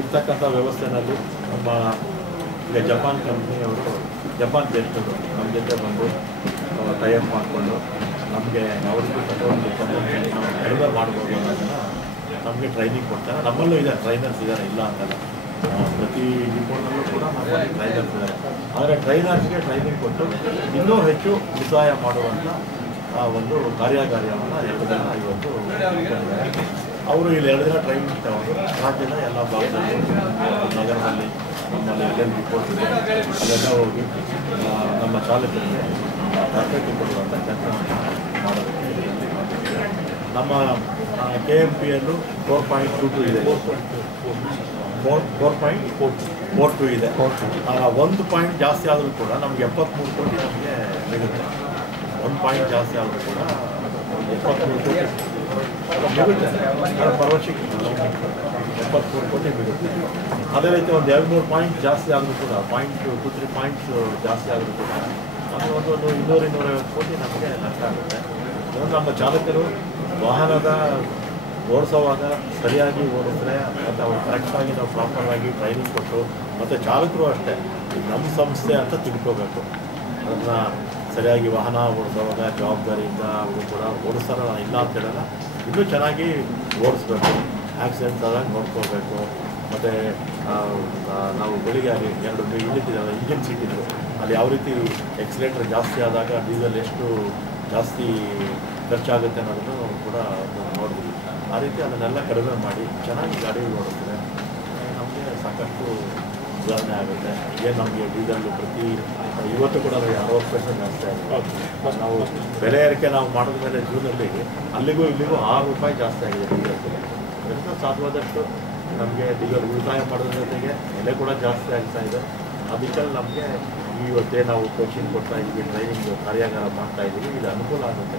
ಇರ್ತಕ್ಕಂಥ ವ್ಯವಸ್ಥೆನಲ್ಲಿ ನಮ್ಮ ಈಗ ಜಪಾನ್ ಕಂಪ್ನಿಯವರು ಜಪಾನ್ ದೇಶದವರು ನಮ್ಮ ಜೊತೆ ಬಂದು ಟೈಅಪ್ ಮಾಡಿಕೊಂಡು ನಮಗೆ ಅವ್ರಿಗೂ ತಗೊಂಡು ಕಡಿಮೆ ಮಾಡ್ಬೋದು ಅನ್ನೋದನ್ನು ನಮಗೆ ಟ್ರೈನಿಂಗ್ ಕೊಡ್ತಾರೆ. ನಮ್ಮಲ್ಲೂ ಇದೆ ಟ್ರೈನರ್ಸ್ ಇದ್ದಾರೆ, ಇಲ್ಲ ಅಂತಲ್ಲ, ಪ್ರತಿ ಡಿಪೋನಲ್ಲೂ ಕೂಡ ನಮ್ಮಲ್ಲಿ ಟ್ರೈನರ್ಸ್ ಇದ್ದಾರೆ. ಆದರೆ ಟ್ರೈನರ್ಸ್ಗೆ ಟ್ರೈನಿಂಗ್ ಕೊಟ್ಟು ಇನ್ನೂ ಹೆಚ್ಚು ಉಳಿತಾಯ ಮಾಡುವಂಥ ಒಂದು ಕಾರ್ಯಾಗಾರವನ್ನು 2 ದಿನ ಇವತ್ತು ಅವರು ಇಲ್ಲಿ 2 ದಿನ ಟ್ರೈನಿಂಗ್ ತಗೊಂಡು ರಾಜ್ಯದ ಎಲ್ಲ ಭಾಗದಲ್ಲಿ ನಗರದಲ್ಲಿ ನಮ್ಮಲ್ಲಿ ಎಲ್ಲೆಲ್ಲಿ ರಿಪೋರ್ಟ್ ಇದೆ ಅಲ್ಲೆಲ್ಲ ಹೋಗಿ ನಮ್ಮ ಚಾಲಕರಿಗೆ ತರಬೇತಿ ಕೊಡುವಂಥ ಕೆಲಸವನ್ನು ಮಾಡೋದಕ್ಕೆ ನಮ್ಮ KMPಯಲ್ಲೂ 4.22 ಇದೆ, 4.42 ಇದೆ. 1 ಪಾಯಿಂಟ್ ಜಾಸ್ತಿ ಆದರೂ ಕೂಡ ನಮಗೆ 73 ಕೋಟಿ ನಮಗೆ ಸಿಗುತ್ತೆ. 1 ಪಾಯಿಂಟ್ ಜಾಸ್ತಿ ಆದರೂ ಕೂಡ 73 ಕೋಟಿ ಸಿಗುತ್ತೆ. ಪರವಶಕ್ಕೆ 73 ಕೋಟಿ ಬಿಡುತ್ತೆ. ಅದೇ ರೀತಿ ಒಂದು 2-3 ಪಾಯಿಂಟ್ ಜಾಸ್ತಿ ಆದರೂ ಕೂಡ 0.23 ಪಾಯಿಂಟ್ಸ್ ಜಾಸ್ತಿ ಆದರೂ ಕೂಡ ಅದು ಒಂದು 200-250 ಕೋಟಿ ನಮಗೆ ನಷ್ಟ ಆಗುತ್ತೆ. ನಮ್ಮ ಚಾಲಕರು ವಾಹನದ ಓಡಿಸೋವಾಗ ಸರಿಯಾಗಿ ಓಡಿಸಿದ್ರೆ ಮತ್ತು ಅವ್ರು ಕರೆಕ್ಟಾಗಿ ನಾವು ಪ್ರಾಪರಾಗಿ ಟ್ರೈನಿಂಗ್ ಕೊಟ್ಟು ಮತ್ತು ಚಾಲಕರು ಅಷ್ಟೇ ನಮ್ಮ ಸಂಸ್ಥೆ ಅಂತ ತಿಳ್ಕೋಬೇಕು. ಅದನ್ನು ಸರಿಯಾಗಿ ವಾಹನ ಓಡಿಸೋವಾಗ ಜವಾಬ್ದಾರಿಯಿಂದ ಅವರು ಕೂಡ ಓಡಿಸ್ತಾರ ಇಲ್ಲ ಅಂತ ಹೇಳಲ್ಲ, ಇನ್ನೂ ಚೆನ್ನಾಗಿ ಓಡಿಸ್ಬೇಕು. ಆಕ್ಸಿಡೆಂಟ್ಸ್ ಆದಾಗ ನೋಡ್ಕೋಬೇಕು. ಮತ್ತು ನಾವು ಬೆಳಿಗ್ಗೆ ಅಲ್ಲಿ 2 ಯೂನಿಟ್ ಇಂಜಿನ್ ಸೀಟ್ ಇತ್ತು, ಅಲ್ಲಿ ಯಾವ ರೀತಿ ಎಕ್ಸಿಲೇಟರ್ ಜಾಸ್ತಿ ಆದಾಗ ಡೀಸೆಲ್ ಎಷ್ಟು ಜಾಸ್ತಿ ಖರ್ಚಾಗುತ್ತೆ ಅನ್ನೋದನ್ನು ಕೂಡ ನೋಡಿದ್ವಿ. ಆ ರೀತಿ ಅದನ್ನೆಲ್ಲ ಕಡಿಮೆ ಮಾಡಿ ಚೆನ್ನಾಗಿ ಗಾಡಿ ಓಡಿಸಿದ್ರೆ ನಮಗೆ ಸಾಕಷ್ಟು ಸುಧಾರಣೆ ಆಗುತ್ತೆ. ಏನು ನಮಗೆ ಡೀಸೆಲ್ಲು ಇವತ್ತು ಕೂಡ 60% ಜಾಸ್ತಿ ಆಗುತ್ತೆ. ನಾವು ಬೆಲೆ ಏರಿಕೆ ನಾವು ಮಾಡಿದ ಮೇಲೆ ಜೂನಲ್ಲಿ ಅಲ್ಲಿಗೂ ಇಲ್ಲಿಗೂ 6 ರೂಪಾಯಿ ಜಾಸ್ತಿ ಆಗಿದೆ ಡೀಸೆಲ್. ಅದರಿಂದ ಸಾಧ್ಯವಾದಷ್ಟು ನಮಗೆ ಡೀಸೆಲ್ ಉಳಿತಾಯ ಮಾಡೋದ್ರ ಜೊತೆಗೆ ಬೆಲೆ ಕೂಡ ಜಾಸ್ತಿ ಆಗ್ತಾ ಇದೆ. ಅದಕ್ಕೆ ನಮಗೆ ಇವತ್ತೇ ನಾವು ಕೋಚಿಂಗ್ ಕೊಡ್ತಾ ಇದ್ದೀವಿ, ಟ್ರೈನಿಂಗ್ ಕಾರ್ಯಾಗಾರ ಮಾಡ್ತಾ ಇದ್ದೀವಿ, ಇದು ಅನುಕೂಲ ಆಗುತ್ತೆ.